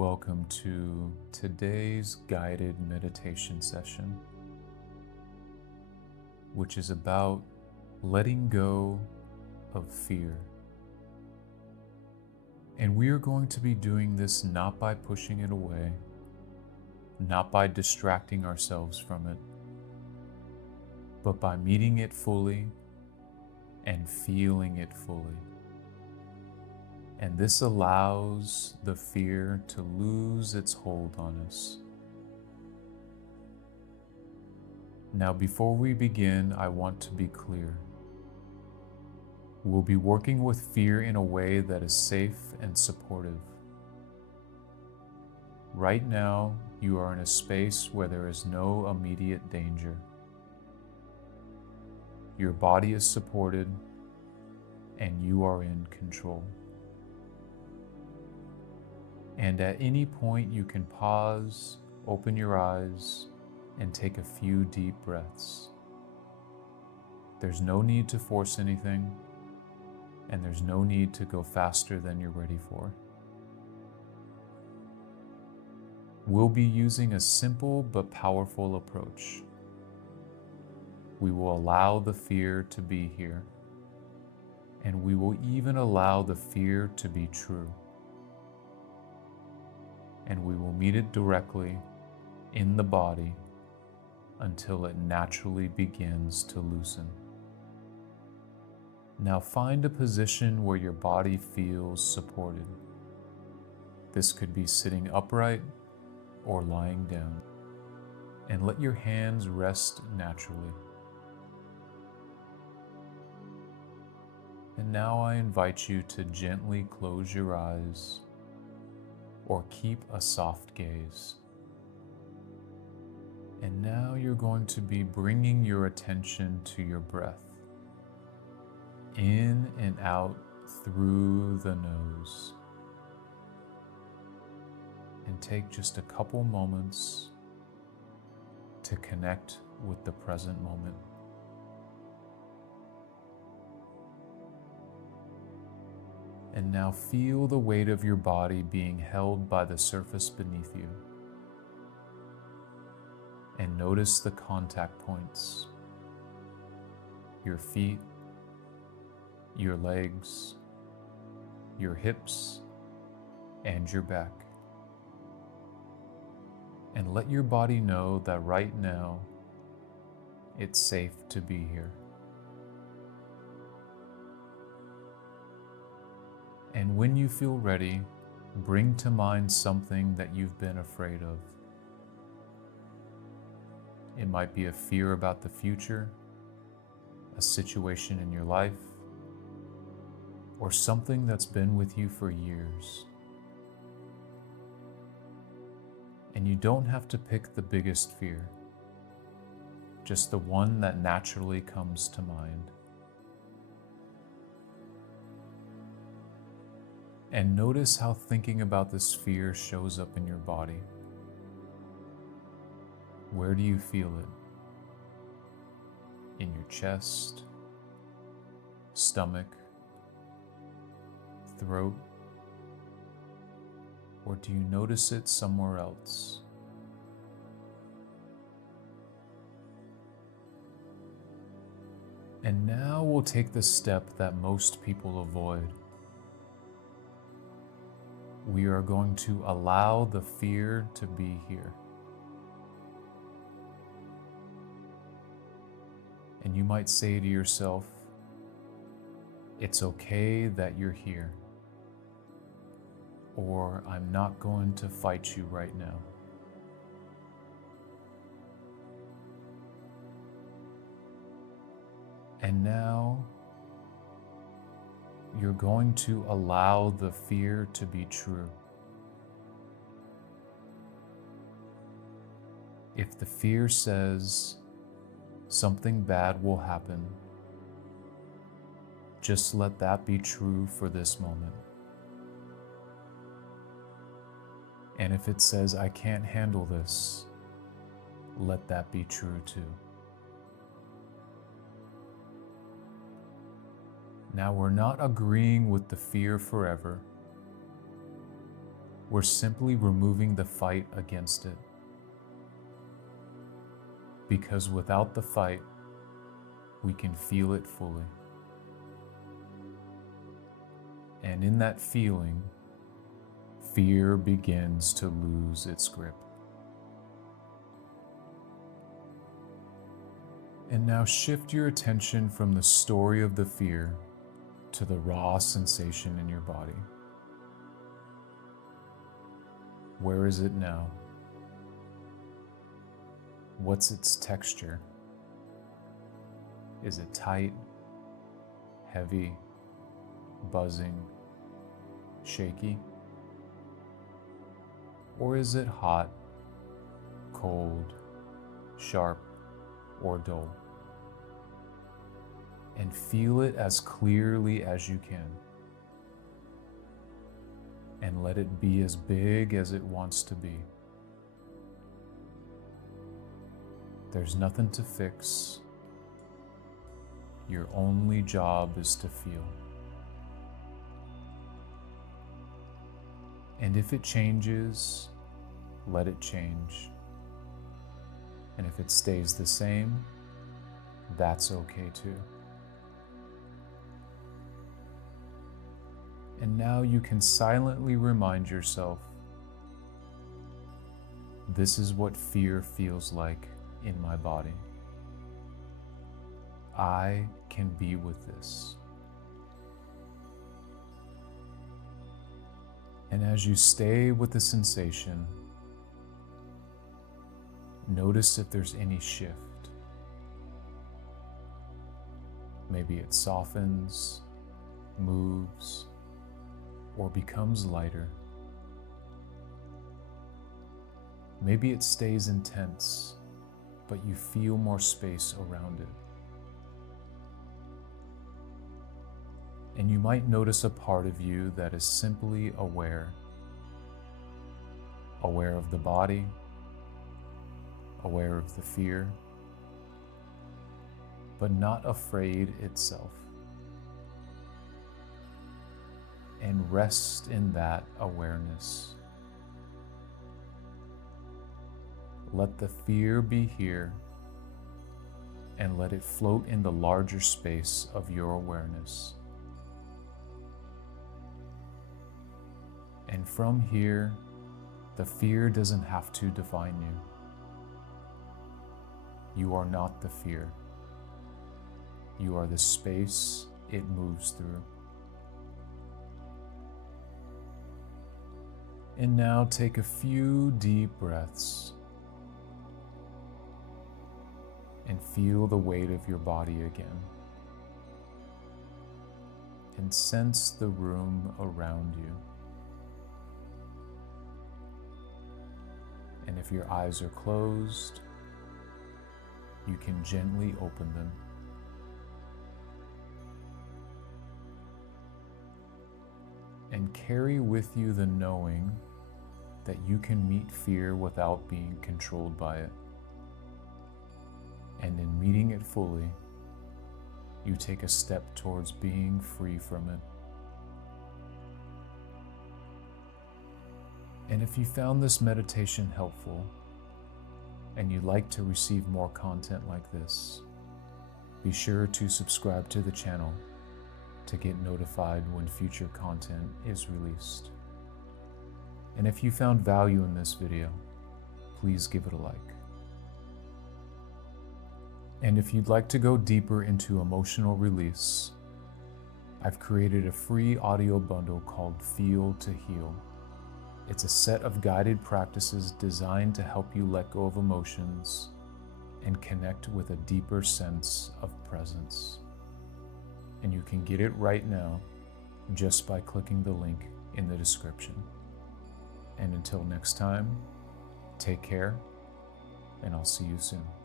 welcome to today's guided meditation session, which is about letting go of fear. And we are going to be doing this not by pushing it away, not by distracting ourselves from it, but by meeting it fully and feeling it fully. And this allows the fear to lose its hold on us. Now, before we begin, I want to be clear. We'll be working with fear in a way that is safe and supportive. Right now, you are in a space where there is no immediate danger. Your body is supported, and you are in control. And at any point you can pause, open your eyes, and take a few deep breaths. There's no need to force anything, and there's no need to go faster than you're ready for. We'll be using a simple but powerful approach. We will allow the fear to be here, and we will even allow the fear to be true. And we will meet it directly in the body until it naturally begins to loosen. Now find a position where your body feels supported. This could be sitting upright or lying down. And let your hands rest naturally. And now I invite you to gently close your eyes or keep a soft gaze. And now you're going to be bringing your attention to your breath, in and out through the nose. And take just a couple moments to connect with the present moment. And now feel the weight of your body being held by the surface beneath you. And notice the contact points. Your feet, your legs, your hips, and your back. And let your body know that right now, it's safe to be here. And when you feel ready, bring to mind something that you've been afraid of. It might be a fear about the future, a situation in your life, or something that's been with you for years. And you don't have to pick the biggest fear, just the one that naturally comes to mind. And notice how thinking about this fear shows up in your body. Where do you feel it? In your chest, stomach, throat? Or do you notice it somewhere else? And now we'll take the step that most people avoid. We are going to allow the fear to be here. And you might say to yourself, it's okay that you're here. Or I'm not going to fight you right now. And now you're going to allow the fear to be true. If the fear says something bad will happen, just let that be true for this moment. And if it says, I can't handle this, let that be true too. Now we're not agreeing with the fear forever. we're simply removing the fight against it. Because without the fight, we can feel it fully. And in that feeling, fear begins to lose its grip. And now shift your attention from the story of the fear to the raw sensation in your body. Where is it now? What's its texture? Is it tight, heavy, buzzing, shaky? Or is it hot, cold, sharp, or dull? And feel it as clearly as you can. And let it be as big as it wants to be. There's nothing to fix. Your only job is to feel. And if it changes, let it change. And if it stays the same, that's okay too. And now you can silently remind yourself, this is what fear feels like in my body. I can be with this. And as you stay with the sensation, notice if there's any shift. Maybe it softens, moves, or becomes lighter. Maybe it stays intense, but you feel more space around it. And you might notice a part of you that is simply aware. Aware of the body, aware of the fear, but not afraid itself. And rest in that awareness. Let the fear be here and let it float in the larger space of your awareness. And from here, the fear doesn't have to define you. You are not the fear. You are the space it moves through. And now take a few deep breaths and feel the weight of your body again. And sense the room around you. And if your eyes are closed, you can gently open them. And carry with you the knowing that you can meet fear without being controlled by it. And in meeting it fully, you take a step towards being free from it. And if you found this meditation helpful, and you'd like to receive more content like this, be sure to subscribe to the channel to get notified when future content is released. And if you found value in this video, please give it a like. And if you'd like to go deeper into emotional release, I've created a free audio bundle called Feel to Heal. It's a set of guided practices designed to help you let go of emotions and connect with a deeper sense of presence. And you can get it right now just by clicking the link in the description. And until next time, take care, and I'll see you soon.